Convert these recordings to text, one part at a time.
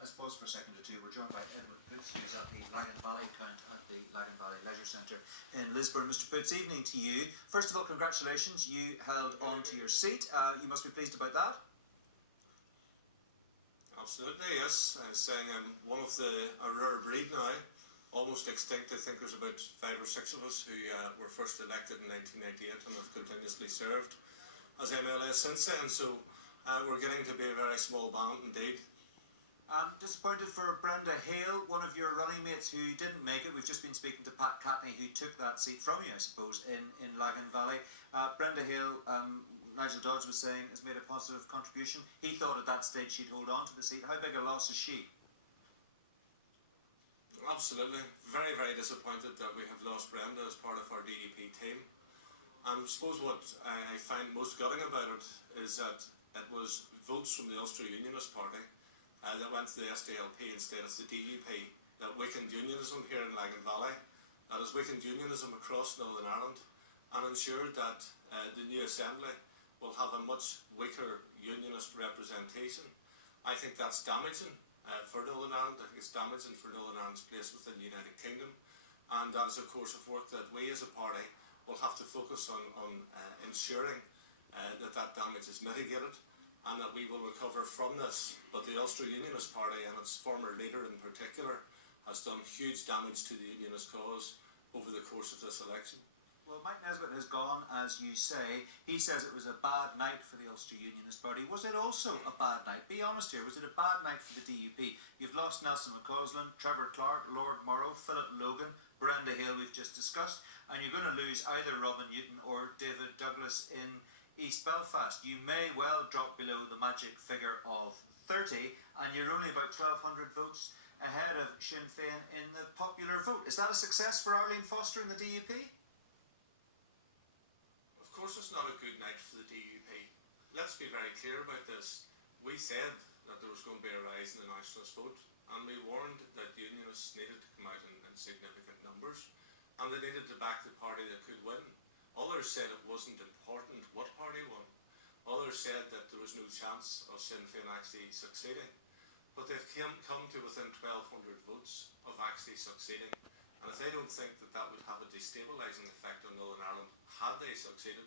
Let's pause for a second or two. We're joined by Edwin Poots, who's at the Lagan Valley account at the Lagan Valley Leisure Centre in Lisburn. Mr. Poots, evening to you. First of all, congratulations. You held on to your seat. You must be pleased about that. Absolutely, yes. I was saying I'm one of a rare breed now, almost extinct. I think there's about 5 or 6 of us who were first elected in 1998 and have continuously served as MLS since then. So we're getting to be a very small band indeed. Disappointed for Brenda Hale, one of your running mates who didn't make it. We've just been speaking to Pat Catney, who took that seat from you, I suppose, in Lagan Valley. Brenda Hale, Nigel Dodds was saying, has made a positive contribution. He thought at that stage she'd hold on to the seat. How big a loss is she? Absolutely. Very, very disappointed that we have lost Brenda as part of our DUP team. And I suppose what I find most gutting about it is that it was votes from the Ulster Unionist Party that went to the SDLP instead of the DUP that weakened unionism here in Lagan Valley, that has weakened unionism across Northern Ireland, and ensured that the new Assembly will have a much weaker unionist representation. I think that's damaging for Northern Ireland. I think it's damaging for Northern Ireland's place within the United Kingdom, and that is a course of work that we as a party will have to focus on ensuring that damage is mitigated and that we will recover from this. But the Ulster Unionist Party and its former leader in particular has done huge damage to the unionist cause over the course of this election. Well, Mike Nesbitt has gone, as you say. He says it was a bad night for the Ulster Unionist Party. Was it also a bad night? Be honest here. Was it a bad night for the DUP? You've lost Nelson McCausland, Trevor Clark, Lord Morrow, Philip Logan, Brenda Hale we've just discussed, and you're going to lose either Robin Newton or David Douglas in East Belfast. You may well drop below the magic figure of 30, and you're only about 1,200 votes ahead of Sinn Féin in the popular vote. Is that a success for Arlene Foster in the DUP? Of course it's not a good night for the DUP. Let's be very clear about this. We said that there was going to be a rise in the nationalist vote, and we warned that unionists needed to come out in significant numbers, and they needed to back the party that could win. Others said it wasn't important what party won. Others said that there was no chance of Sinn Féin actually succeeding. But they've come to within 1,200 votes of actually succeeding. And if they don't think that that would have a destabilising effect on Northern Ireland had they succeeded,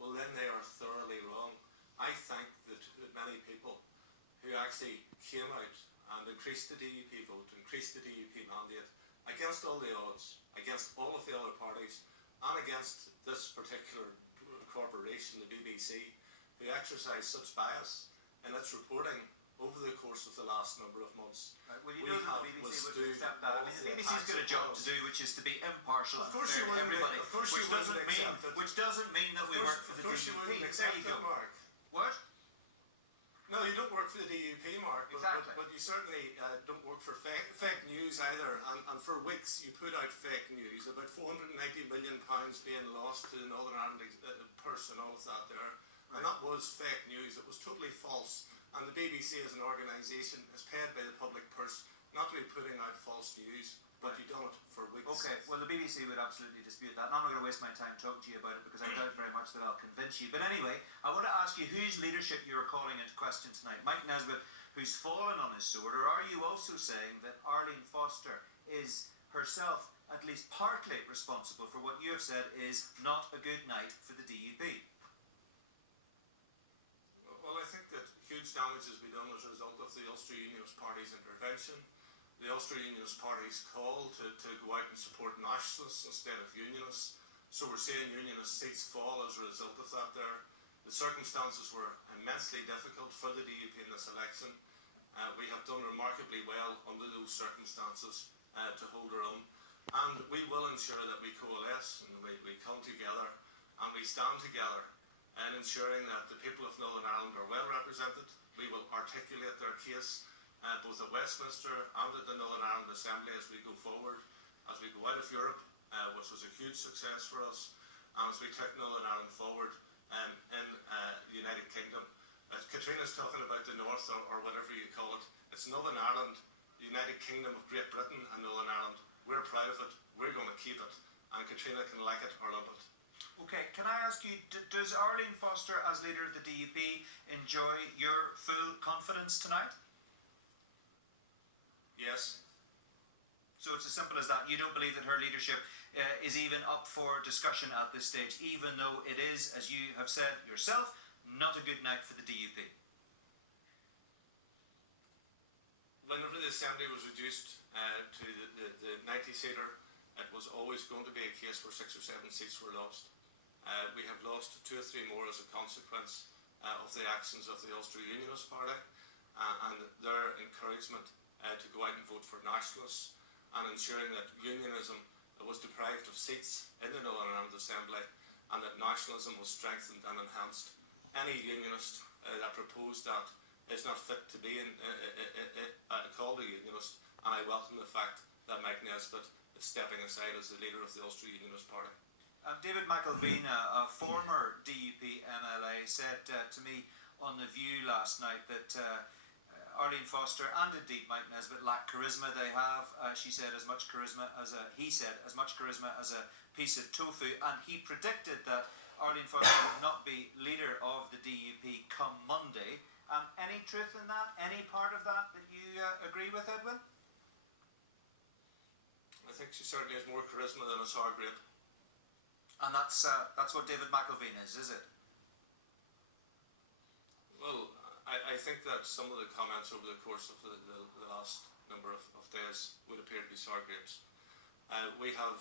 well then they are thoroughly wrong. I think that many people who actually came out and increased the DUP vote, increased the DUP mandate, against all the odds, against all of the other parties, and against this particular corporation, the BBC, who exercised such bias in its reporting over the course of the last number of months. Well, you know the BBC would accept that. I mean, the BBC's got a job to do, which is to be impartial and fair to everybody, which doesn't mean that we work for the DUP. There you go. What? No, you don't work for the DUP, Mark, exactly. but you certainly don't work for fake news either, and for weeks you put out fake news about £490 million being lost to the Northern Ireland purse and all of that there, right. And that was fake news. It was totally false, and the BBC as an organisation is paid by the public purse not to be putting out false news, but you've done it for weeks. Okay, well the BBC would absolutely dispute that, and I'm not going to waste my time talking to you about it because I doubt very much that I'll convince you. But anyway, I want to ask you whose leadership you're calling into question tonight. Mike Nesbitt, who's fallen on his sword, or are you also saying that Arlene Foster is herself at least partly responsible for what you have said is not a good night for the DUP? Well, I think that huge damage has been done as a result of the Ulster Unionist Party's intervention. The Ulster Unionist Party's call to go out and support nationalists instead of unionists. So we're seeing unionist seats fall as a result of that there. The circumstances were immensely difficult for the DUP in this election. We have done remarkably well under those circumstances to hold our own. And we will ensure that we coalesce and we come together and we stand together in ensuring that the people of Northern Ireland are well represented. We will articulate their case both at Westminster and at the Northern Ireland Assembly as we go forward, as we go out of Europe, which was a huge success for us, and as we take Northern Ireland forward in the United Kingdom. Katrina's talking about the North or whatever you call it. It's Northern Ireland, the United Kingdom of Great Britain and Northern Ireland. We're proud of it, we're going to keep it, and Katrina can like it or lump it. Okay, can I ask you, does Arlene Foster as leader of the DUP enjoy your full confidence tonight? Yes. So it's as simple as that. You don't believe that her leadership is even up for discussion at this stage, even though it is, as you have said yourself, not a good night for the DUP. Whenever the Assembly was reduced to the 90-seater, it was always going to be a case where 6 or 7 seats were lost. We have lost 2 or 3 more as a consequence of the actions of the Ulster Unionist Party and their encouragement to go out and vote for nationalists, and ensuring that unionism was deprived of seats in the Northern Ireland Assembly and that nationalism was strengthened and enhanced. Any unionist that proposed that is not fit to be called a unionist, and I welcome the fact that Mike Nesbitt is stepping aside as the leader of the Ulster Unionist Party. David McElveen, a former DUP MLA, said to me on The View last night that Arlene Foster and indeed Mike Nesbitt lack charisma. They have, she said, as much charisma as he said, as much charisma as a piece of tofu, and he predicted that Arlene Foster would not be leader of the DUP come Monday. Any truth in that? Any part of that you agree with, Edwin? I think she certainly has more charisma than a sour grape. And that's what David McElveen is it? Well, I think that some of the comments over the course of the last number of days would appear to be sour grapes. We have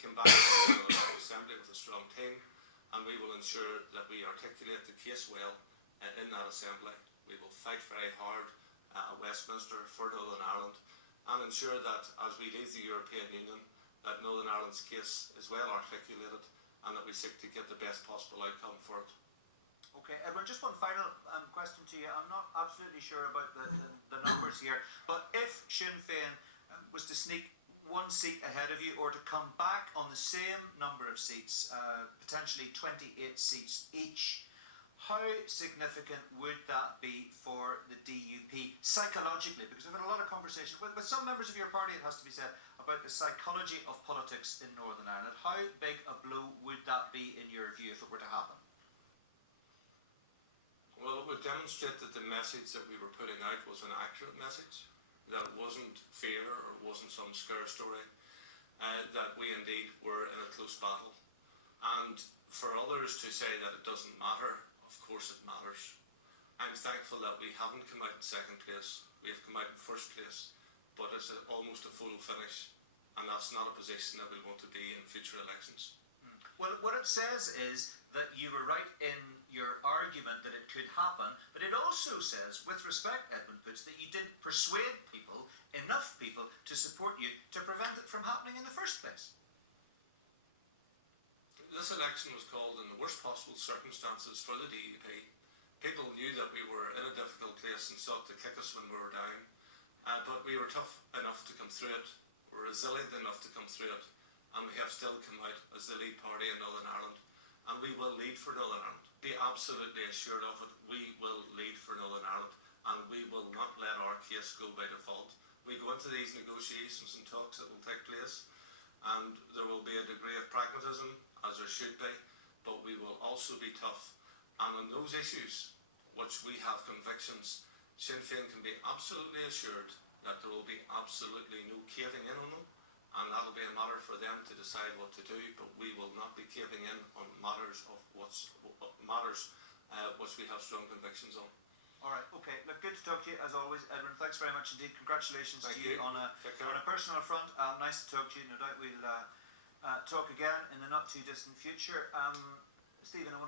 come back to the Assembly with a strong team, and we will ensure that we articulate the case well in that Assembly. We will fight very hard at Westminster for Northern Ireland and ensure that as we leave the European Union, that Northern Ireland's case is well articulated and that we seek to get the best possible outcome for it. Okay, Edwin, just one final question to you. I'm not absolutely sure about the numbers here, but if Sinn Féin was to sneak 1 seat ahead of you, or to come back on the same number of seats, potentially 28 seats each, how significant would that be for the DUP psychologically? Because we've had a lot of conversation with some members of your party, it has to be said, about the psychology of politics in Northern Ireland. How big a blow would that be in your view if it were to happen? Well, it would demonstrate that the message that we were putting out was an accurate message, that it wasn't fear or it wasn't some scare story, that we indeed were in a close battle. And for others to say that it doesn't matter, of course it matters. I'm thankful that we haven't come out in second place, we have come out in first place, but it's almost a full finish, and that's not a position that we want to be in future elections. Well, what it says is that you were right in your argument that it could happen, but it also says, with respect, Edwin Poots, that you didn't persuade people, enough people, to support you to prevent it from happening in the first place. This election was called in the worst possible circumstances for the DUP. People knew that we were in a difficult place and sought to kick us when we were down, but we were tough enough to come through it, we were resilient enough to come through it, and we have still come out as the lead party in Northern Ireland, and we will lead for Northern Ireland. Be absolutely assured of it, we will lead for Northern Ireland, and we will not let our case go by default. We go into these negotiations and talks that will take place, and there will be a degree of pragmatism, as there should be, but we will also be tough. And on those issues, which we have convictions, Sinn Féin can be absolutely assured that there will be absolutely no caving in on them, and that'll be a matter for them to decide what to do, but we will not be caving in on matters which we have strong convictions on. Alright, okay. Look, good to talk to you as always, Edwin. Thanks very much indeed. Congratulations Thank to you on a personal front. Nice to talk to you. No doubt we'll talk again in the not too distant future. Stephen, I want